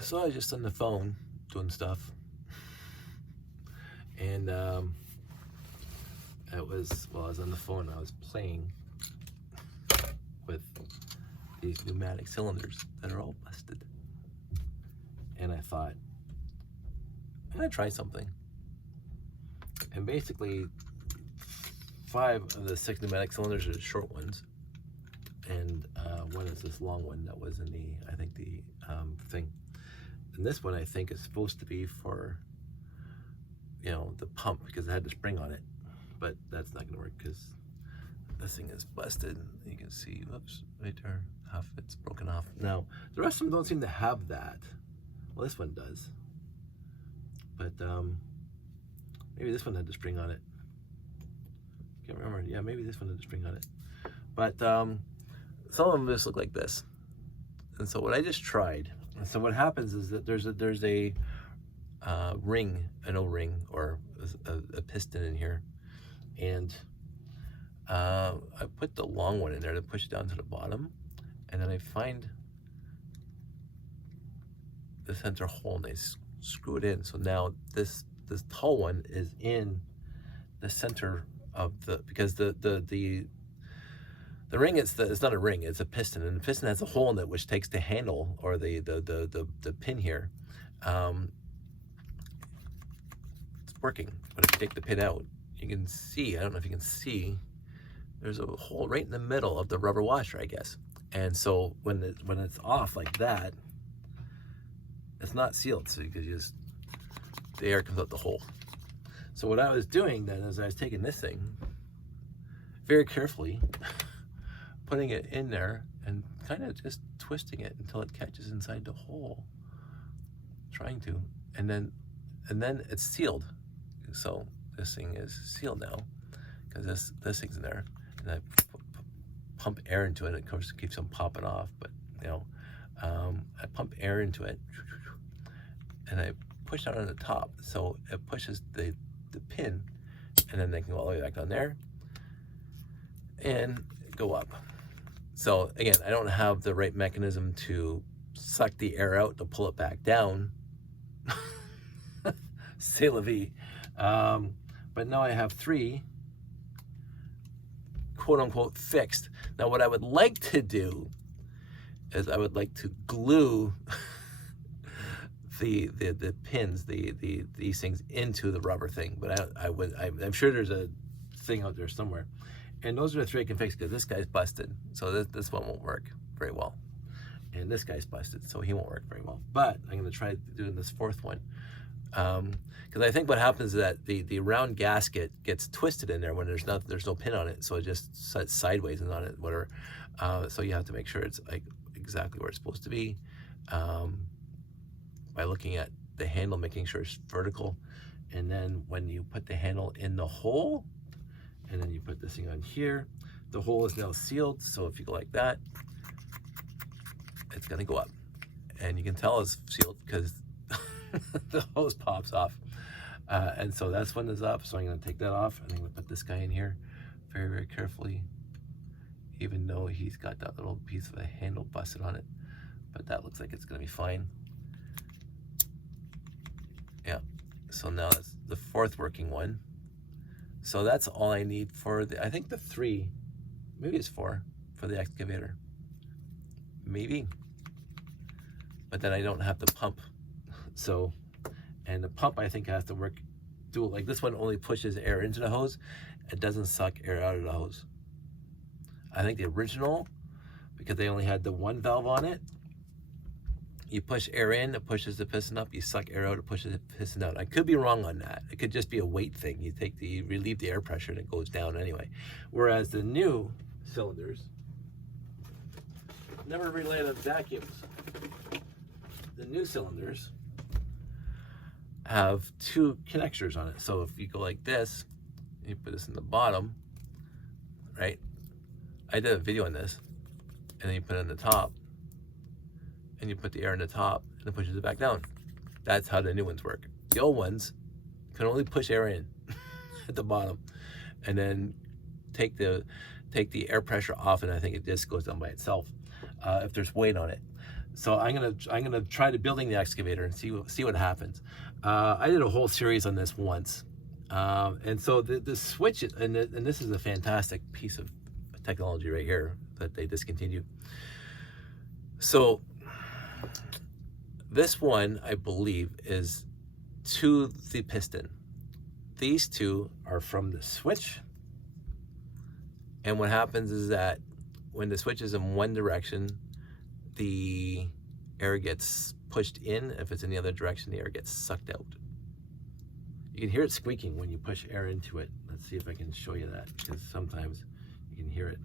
So I was just on the phone doing stuff, and I was on the phone. I was playing with these pneumatic cylinders that are all busted, and I thought, I'm gonna try something. And basically, 5 of the 6 pneumatic cylinders are the short ones, and one is this long one that was in the, I think, the thing. And this one I think is supposed to be for, you know, the pump, because it had the spring on it. But that's not gonna work because this thing is busted. You can see, whoops, right there, half of it's broken off. Now, the rest of them don't seem to have that. Well, this one does. But maybe this one had the spring on it. Can't remember. Yeah, maybe this one had the spring on it. But some of them just look like this. And so what I just tried, and so what happens is that there's a ring, an O-ring, or a piston in here, and I put the long one in there to push it down to the bottom, and then I find the center hole and I screw it in. So now this tall one is in the center of the, because the ring, it's not a ring, it's a piston, and the piston has a hole in it which takes the handle, or the pin here. It's working, but if you take the pin out, you can see, I don't know if you can see, there's a hole right in the middle of the rubber washer, I guess. And so when it's off like that, it's not sealed, so you could just, the air comes out the hole. So what I was doing then is I was taking this thing very carefully, putting it in there and kind of just twisting it until it catches inside the hole, trying to, and then it's sealed. So this thing is sealed now because this thing's in there, and I pump air into it. Of course, it keeps on popping off, but you know, I pump air into it, and I push down on the top, so it pushes the pin, and then they can go all the way back down there and go up. So again, I don't have the right mechanism to suck the air out to pull it back down. C'est la vie. But now I have 3 quote unquote fixed. Now what I would like to do is I would like to glue the pins, these things into the rubber thing. But I'm sure there's a thing out there somewhere. And those are the 3 I can fix, because this guy's busted, so this one won't work very well. And this guy's busted, so he won't work very well. But I'm gonna try doing this 4th one. Because I think what happens is that the round gasket gets twisted in there when there's no pin on it, so it just sits sideways and on it, whatever. So you have to make sure it's like exactly where it's supposed to be, by looking at the handle, making sure it's vertical. And then when you put the handle in the hole, and then you put this thing on here, the hole is now sealed, so if you go like that, it's gonna go up. And you can tell it's sealed because the hose pops off. And so that's when it's up, so I'm gonna take that off, and I'm gonna put this guy in here very, very carefully, even though he's got that little piece of a handle busted on it. But that looks like it's gonna be fine. Yeah, so now that's the 4th working one. So that's all I need for I think the 3, maybe it's 4 for the excavator, maybe. But then I don't have the pump. So, and the pump I think has to work, do it like this one only pushes air into the hose. It doesn't suck air out of the hose. I think the original, because they only had the 1 valve on it, you push air in, it pushes the piston up, you suck air out, it pushes the piston out. I could be wrong on that. It could just be a weight thing. You relieve the air pressure and it goes down anyway. Whereas the new cylinders never relied on vacuums. The new cylinders have 2 connectors on it. So if you go like this, you put this in the bottom, right? I did a video on this, and then you put it on the top, and you put the air in the top, and it pushes it back down. That's how the new ones work. The old ones can only push air in at the bottom, and then take the air pressure off, and I think it just goes down by itself if there's weight on it. So I'm gonna try to building the excavator and see what happens. I did a whole series on this once, and so the switch, and this is a fantastic piece of technology right here that they discontinued. So this one, I believe, is to the piston. These two are from the switch, and what happens is that when the switch is in one direction, the air gets pushed in. If it's in the other direction, the air gets sucked out. You can hear it squeaking when you push air into it. Let's see if I can show you that, because sometimes you can hear it.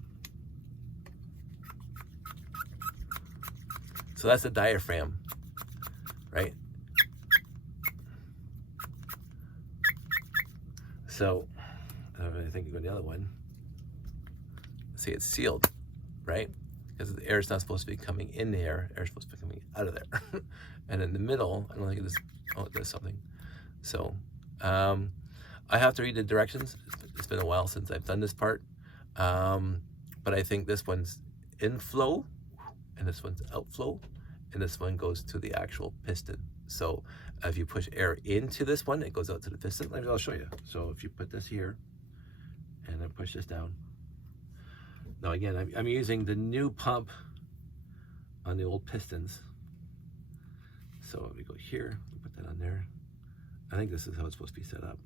So that's the diaphragm, right? So I think you go to the other one. See, it's sealed, right? Because the air is not supposed to be coming in the air. Air is supposed to be coming out of there. And in the middle, I don't think it is. Oh, it does something. So I have to read the directions. It's been a while since I've done this part. But I think this one's inflow, and this one's outflow, and this one goes to the actual piston. So if you push air into this one, it goes out to the piston. Maybe I'll show you. So if you put this here, and then push this down. Now again, I'm using the new pump on the old pistons. So we go here, we put that on there. I think this is how it's supposed to be set up.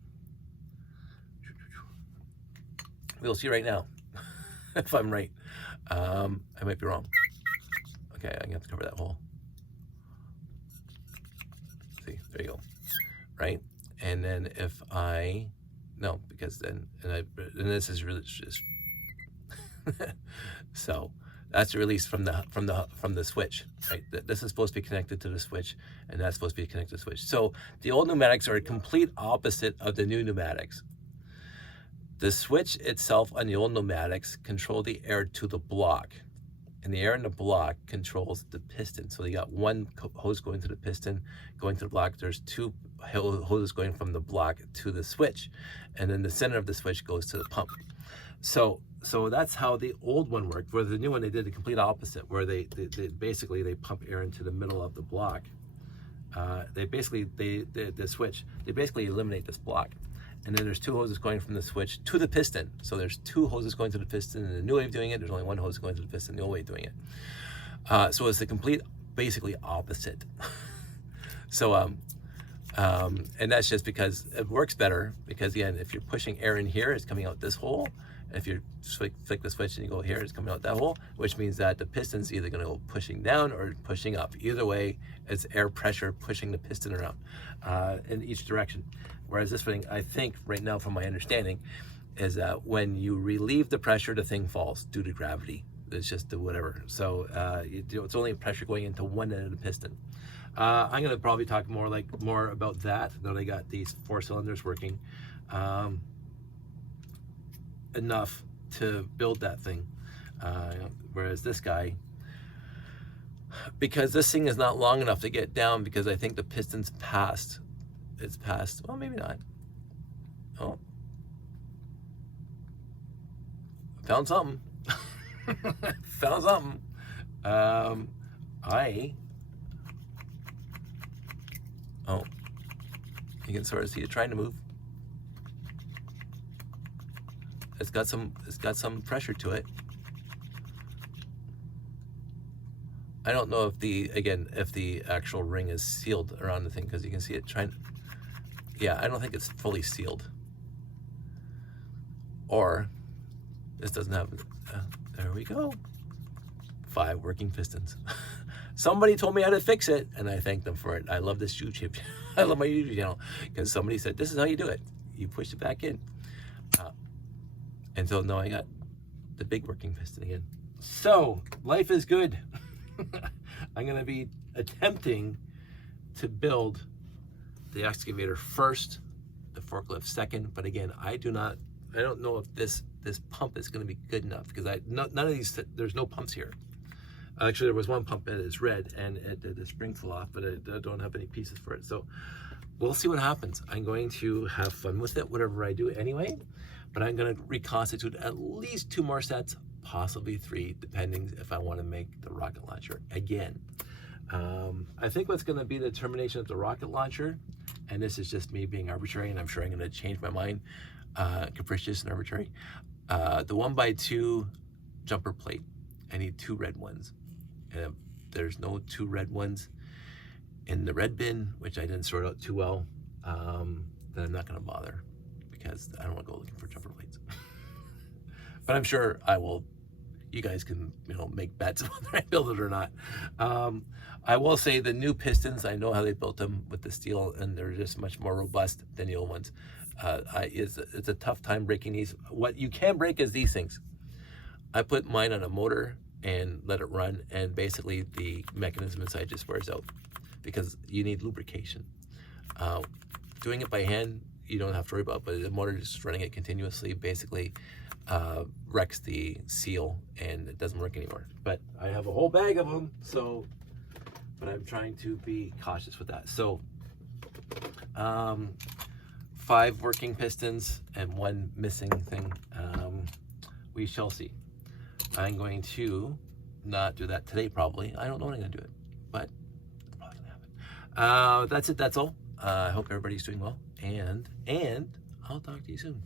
We'll see right now if I'm right. I might be wrong. Okay, I'm gonna have to cover that hole. See, there you go. Right? And then if no, because then, and this is really just, so that's the release from the switch, right? This is supposed to be connected to the switch, and that's supposed to be connected to the switch. So the old pneumatics are a complete opposite of the new pneumatics. The switch itself on the old pneumatics control the air to the block, and the air in the block controls the piston. So you got one hose going to the piston, going to the block. There's two hoses going from the block to the switch, and then the center of the switch goes to the pump. So that's how the old one worked. Where the new one, they did the complete opposite, where they basically they pump air into the middle of the block. The switch, they basically eliminate this block. And then there's two hoses going from the switch to the piston. So there's two hoses going to the piston. In the new way of doing it, there's only one hose going to the piston, the old way of doing it. So it's the complete, basically opposite. So, and that's just because it works better, because again, if you're pushing air in here, it's coming out this hole. If you flick the switch and you go here, it's coming out that hole, which means that the piston's either gonna go pushing down or pushing up. Either way, it's air pressure pushing the piston around in each direction. Whereas this thing, I think right now from my understanding, is that when you relieve the pressure, the thing falls due to gravity. It's just whatever. So it's only pressure going into one end of the piston. I'm gonna probably talk more about that now that I got these 4 cylinders working. Enough to build that thing, whereas this guy, because this thing is not long enough to get down, because I think the piston's past, well, maybe not. Oh, found something. Found something. You can sort of see it trying to move. It's got some pressure to it. I don't know if the actual ring is sealed around the thing, because you can see it trying. Yeah, I don't think it's fully sealed. Or this doesn't have. There we go. 5 working pistons. Somebody told me how to fix it, and I thank them for it. I love this YouTube. I love my YouTube channel, because somebody said this is how you do it. You push it back in. Until now I got the big working piston again. So life is good. I'm gonna be attempting to build the excavator first, the forklift second. But again, I don't know if this pump is gonna be good enough, because none of these, there's no pumps here. Actually, there was one pump that is red, and the spring fell off, but I don't have any pieces for it. So we'll see what happens. I'm going to have fun with it, whatever I do anyway. But I'm going to reconstitute at least 2 more sets, possibly 3, depending if I want to make the rocket launcher again. I think what's going to be the termination of the rocket launcher, and this is just me being arbitrary, and I'm sure I'm going to change my mind, capricious and arbitrary. The 1x2 jumper plate, I need 2 red ones. And if there's no 2 red ones in the red bin, which I didn't sort out too well, then I'm not going to bother, because I don't want to go looking for jumper plates. But I'm sure I will. You guys can, make bets whether I build it or not. I will say the new Pistons, I know how they built them with the steel, and they're just much more robust than the old ones. It's a tough time breaking these. What you can break is these things. I put mine on a motor and let it run, and basically the mechanism inside just wears out, because you need lubrication. Doing it by hand, you don't have to worry about, but the motor just running it continuously basically wrecks the seal, and it doesn't work anymore. But I have a whole bag of them, but I'm trying to be cautious with that. So 5 working pistons and 1 missing thing. We shall see. I'm going to not do that today, probably. I don't know when I'm going to do it, but it's probably going to happen. That's it. That's all. I hope everybody's doing well, and I'll talk to you soon.